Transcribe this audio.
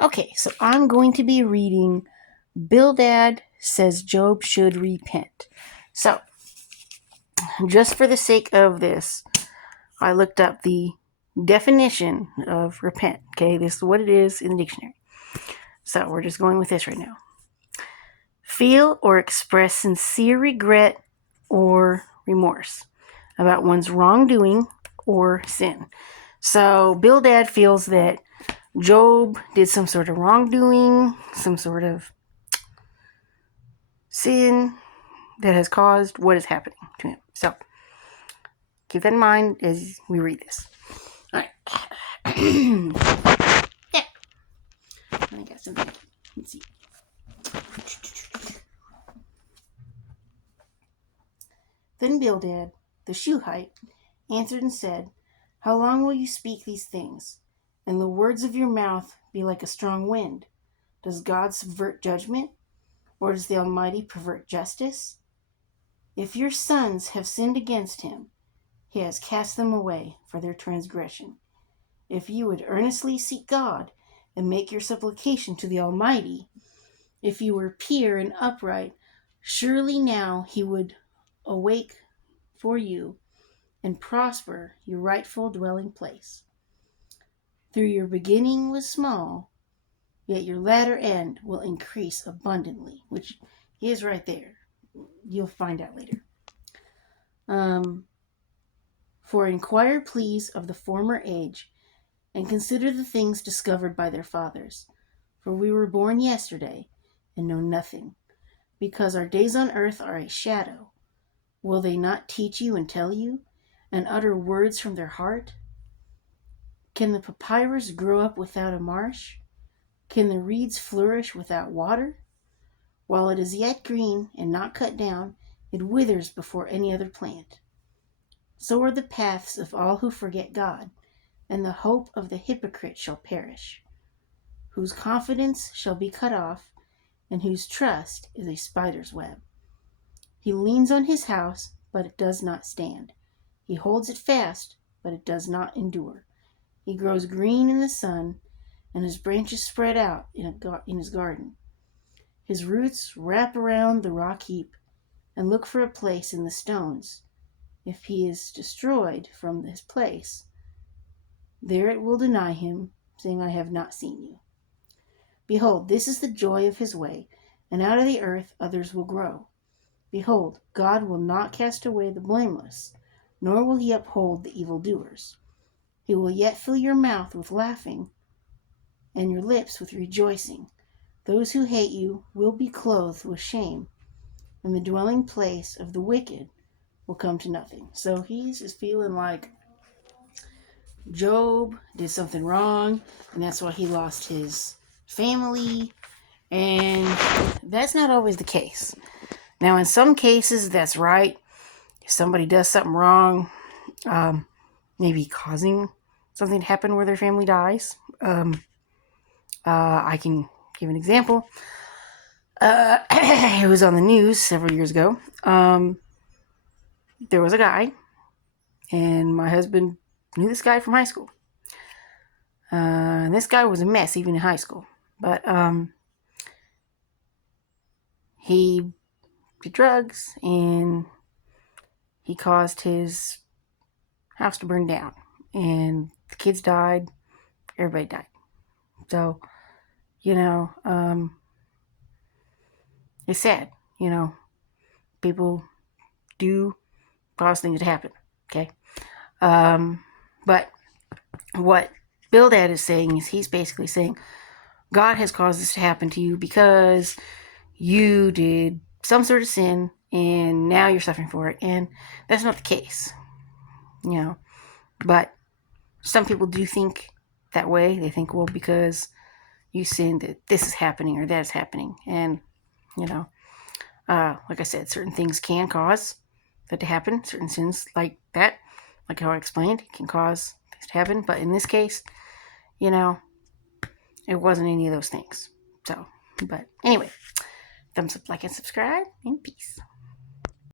Okay, so I'm going to be reading Bildad Says Job Should Repent. So, just for the sake of this, I looked up the definition of repent. Okay, this is what it is in the dictionary. So, we're just going with this right now. Feel or express sincere regret or remorse about one's wrongdoing or sin. So, Bildad feels that Job did some sort of wrongdoing, some sort of sin that has caused what is happening to him. So, keep that in mind as we read this. All right. Yeah. I got something. Let's see. Then Bildad, the Shuhite, answered and said, How long will you speak these things, and the words of your mouth be like a strong wind? Does God subvert judgment, or does the Almighty pervert justice? If your sons have sinned against him, he has cast them away for their transgression. If you would earnestly seek God and make your supplication to the Almighty, if you were pure and upright, surely now he would awake for you and prosper your rightful dwelling place. Though your beginning was small, yet your latter end will increase abundantly, which is right there. You'll find out later. For inquire, please, of the former age, and consider the things discovered by their fathers. For we were born yesterday, and know nothing, because our days on earth are a shadow. Will they not teach you and tell you, and utter words from their heart? Can the papyrus grow up without a marsh? Can the reeds flourish without water? While it is yet green and not cut down, it withers before any other plant. So are the paths of all who forget God, and the hope of the hypocrite shall perish, whose confidence shall be cut off, and whose trust is a spider's web. He leans on his house, but it does not stand. He holds it fast, but it does not endure. He grows green in the sun, and his branches spread out in his garden. His roots wrap around the rock heap and look for a place in the stones. If he is destroyed from this place, there it will deny him, saying, I have not seen you. Behold, this is the joy of his way, and out of the earth others will grow. Behold, God will not cast away the blameless, nor will he uphold the evildoers. He will yet fill your mouth with laughing, and your lips with rejoicing. Those who hate you will be clothed with shame, and the dwelling place of the wicked will come to nothing. So he's just feeling like Job did something wrong, and that's why he lost his family, and that's not always the case. Now, in some cases, that's right. If somebody does something wrong, maybe causing something to happen where their family dies, I can give an example. It was on the news several years ago. There was a guy, and my husband knew this guy from high school. And this guy was a mess even in high school. But he did drugs, and he caused his house to burn down. And the kids died. Everybody died. So, it's sad. People do cause things to happen. Okay? But what Bildad is saying is he's basically saying, God has caused this to happen to you because you did some sort of sin and now you're suffering for it. And that's not the case. But some people do think that way. They think, well, because you sinned, that this is happening or that is happening. And, like I said, certain things can cause that to happen. Certain sins like that, like how I explained, can cause things to happen. But in this case, it wasn't any of those things. So, but anyway, thumbs up, like, and subscribe, and peace.